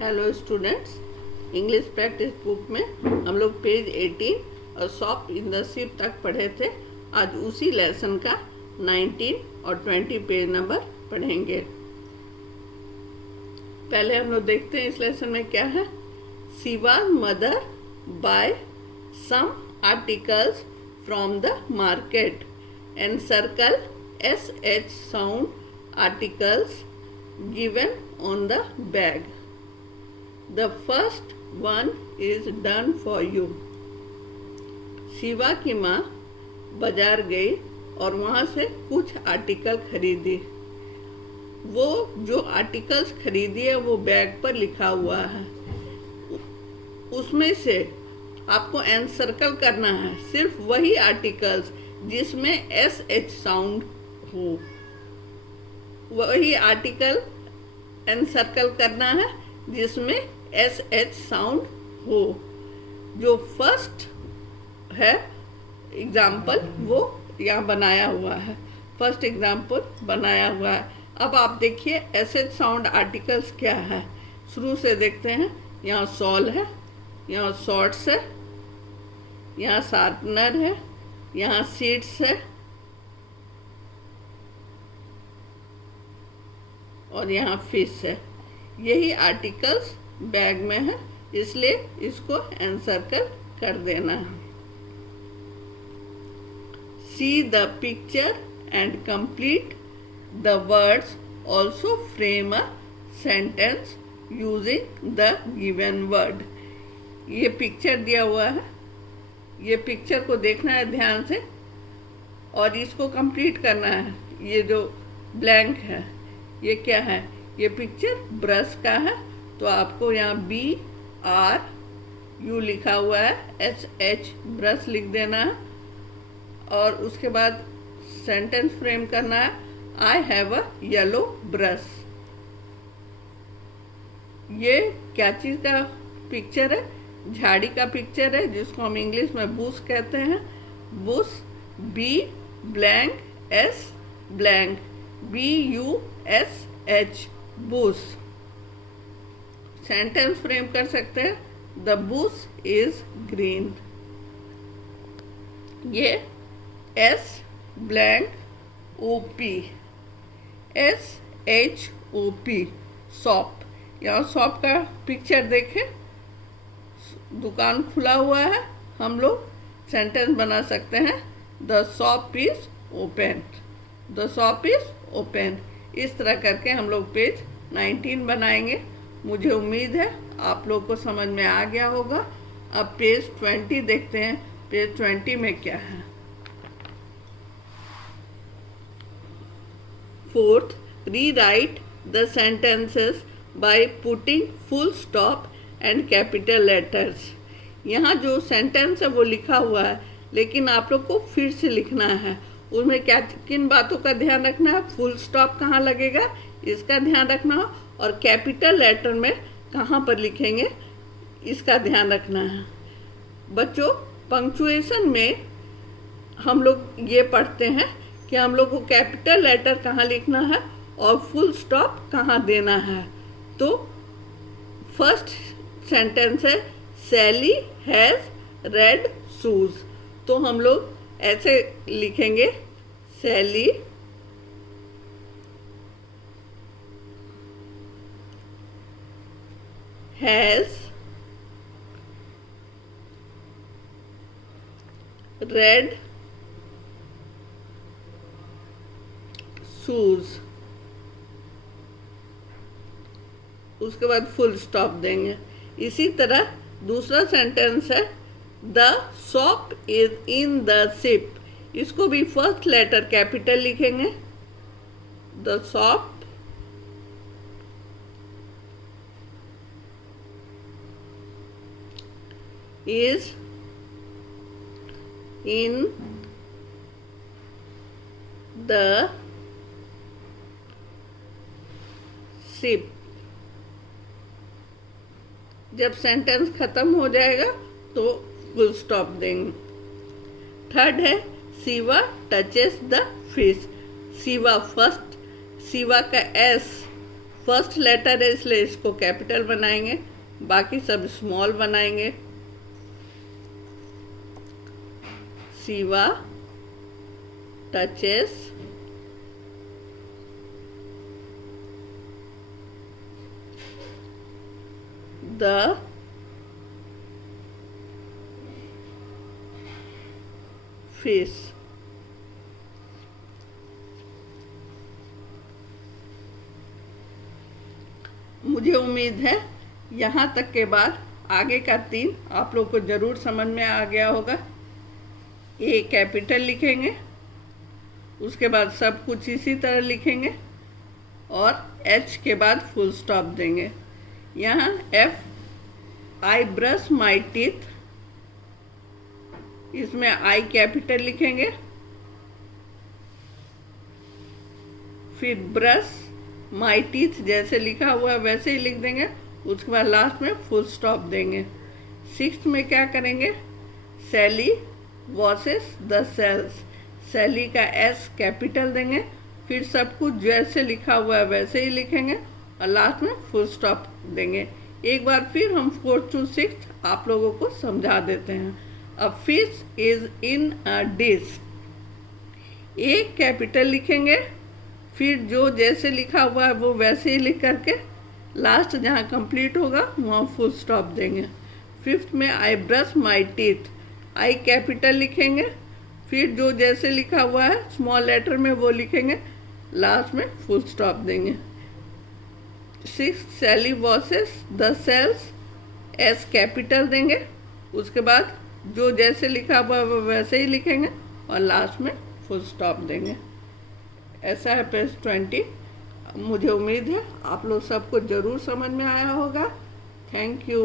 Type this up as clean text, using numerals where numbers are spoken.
Hello students, English practice book में हम लोग पेज 18 और सॉप इन द शिप तक पढ़े थे। आज उसी लेसन का 19 और 20 पेज नंबर पढ़ेंगे। पहले हम लोग देखते हैं इस लेसन में क्या है। She was mother buy some articles from the market and circle SH sound articles given on the bag. The first one is done for you. Shiva की माँ बाजार गई और वहाँ से कुछ आर्टिकल खरीदी। वो जो आर्टिकल्स खरीदी है वो बैग पर लिखा हुआ है। उसमें से आपको एनसर्कल करना है सिर्फ वही आर्टिकल्स जिसमें SH साउंड हो, वही आर्टिकल एनसर्कल करना है जिसमें SH साउंड हो। जो फर्स्ट है एग्जाम्पल वो यहाँ बनाया हुआ है, फर्स्ट एग्जाम्पल बनाया हुआ है। अब आप देखिए SH साउंड आर्टिकल्स क्या है। शुरू से देखते हैं। यहाँ सॉल है, यहाँ शॉर्ट्स है, यहाँ शार्पनर है, यहाँ सीड्स है और यहाँ फिश है। यही आर्टिकल्स बैग में है, इसलिए इसको एनसर्कल कर देना है। See the picture and complete the words, also frame a sentence using the given word. ये पिक्चर दिया हुआ है, ये पिक्चर को देखना है ध्यान से और इसको कंप्लीट करना है। ये जो ब्लैंक है ये क्या है? ये पिक्चर ब्रश का है, तो आपको यहाँ BRU लिखा हुआ है, SH ब्रश लिख देना है और उसके बाद सेंटेंस फ्रेम करना है। I have a yellow brush. ये क्या चीज़ का पिक्चर है? झाड़ी का पिक्चर है जिसको हम इंग्लिश में बुश कहते हैं। Bush B_S blank BUSH Bush. Sentence frame कर सकते हैं। The Bush is green. ये SBlank OP SHOP शॉप। यहाँ शॉप का पिक्चर देखें, दुकान खुला हुआ है। हम लोग सेंटेंस बना सकते हैं। The shop is open. The shop is open. इस तरह करके हम लोग पेज 19 बनाएंगे। मुझे उम्मीद है आप लोग को समझ में आ गया होगा। अब पेज 20 देखते हैं। पेज 20 में क्या है? Fourth, rewrite the sentences by putting full stop and capital letters. यहाँ जो सेंटेंस है वो लिखा हुआ है, लेकिन आप लोग को फिर से लिखना है। उसमें क्या किन बातों का ध्यान रखना है? फुल स्टॉप कहाँ लगेगा इसका ध्यान रखना हो, और कैपिटल लेटर में कहाँ पर लिखेंगे इसका ध्यान रखना है। बच्चों, पंक्चुएशन में हम लोग ये पढ़ते हैं कि हम लोग को कैपिटल लेटर कहाँ लिखना है और फुल स्टॉप कहाँ देना है। तो फर्स्ट सेंटेंस है सैली हैज़ रेड शूज। तो हम लोग ऐसे लिखेंगे, सैली हैज रेड शूज। उसके बाद फुल स्टॉप देंगे। इसी तरह दूसरा सेंटेंस है the shop is in the ship. इसको भी फर्स्ट लेटर कैपिटल लिखेंगे। The shop is in the ship. जब सेंटेंस खत्म हो जाएगा तो फुल स्टॉप देंगे। थर्ड है Shiva touches the fish. Shiva first, Shiva का S फर्स्ट लेटर है इसलिए इसको कैपिटल बनाएंगे, बाकी सब स्मॉल बनाएंगे। Shiva touches the fish. मुझे उम्मीद है यहाँ तक के बाद आगे का 3 आप लोग को जरूर समझ में आ गया होगा। ए कैपिटल लिखेंगे, उसके बाद सब कुछ इसी तरह लिखेंगे और एच के बाद फुल स्टॉप देंगे। यहाँ F I brush my teeth, इसमें आई कैपिटल लिखेंगे, फिर ब्रश माई टीथ जैसे लिखा हुआ है वैसे ही लिख देंगे, उसके बाद लास्ट में फुल स्टॉप देंगे। 6th में क्या करेंगे, सैली वॉशेस द सेल्स, सैली का एस कैपिटल देंगे, फिर सब कुछ जैसे लिखा हुआ है वैसे ही लिखेंगे और लास्ट में फुल स्टॉप देंगे। एक बार फिर हम 4th to 6th आप लोगों को समझा देते हैं। A fish is in a dish, A capital लिखेंगे, फिर जो जैसे लिखा हुआ है वो वैसे ही लिख करके लास्ट जहाँ कंप्लीट होगा वहाँ फुल स्टॉप देंगे। 5th में I brush my teeth, I capital लिखेंगे, फिर जो जैसे लिखा हुआ है स्मॉल लेटर में वो लिखेंगे, लास्ट में फुल स्टॉप देंगे। 6th Sally washes the sails, S capital देंगे, उसके बाद जो जैसे लिखा हुआ है वो वैसे ही लिखेंगे और लास्ट में फुल स्टॉप देंगे। ऐसा है पेज 20। मुझे उम्मीद है आप लोग सबको ज़रूर समझ में आया होगा। Thank you.